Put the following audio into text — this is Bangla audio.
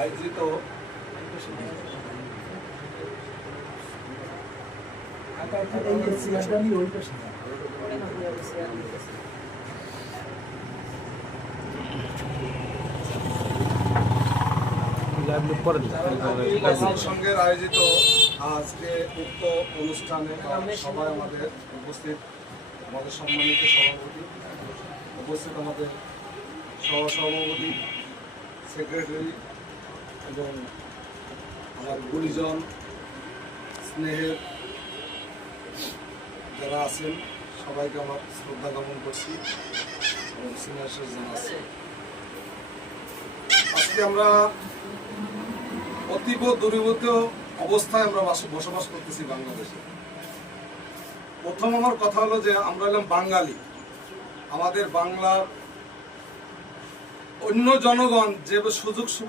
আয়োজিত সংঘের আয়োজিত আজকে উক্ত অনুষ্ঠানে সবাই আমাদের উপস্থিত, আমাদের সম্মানিত সভাপতি উপস্থিত, আমাদের সহসভাপতি, সেক্রেটারি এবং আমার গুণীজন স্নেহের যারা আছেন সবাইকে আমার শ্রদ্ধা জ্ঞাপন করছি এবং স্নেহ জানাচ্ছি। আজকে আমরা অতীব দূরীভূত অবস্থায় আমরা বসবাস করতেছি বাংলাদেশে। প্রথম আমার কথা হলো যে আমরা হলাম বাঙালি। আমাদের বাংলার অন্য জনগণ যে সুযোগ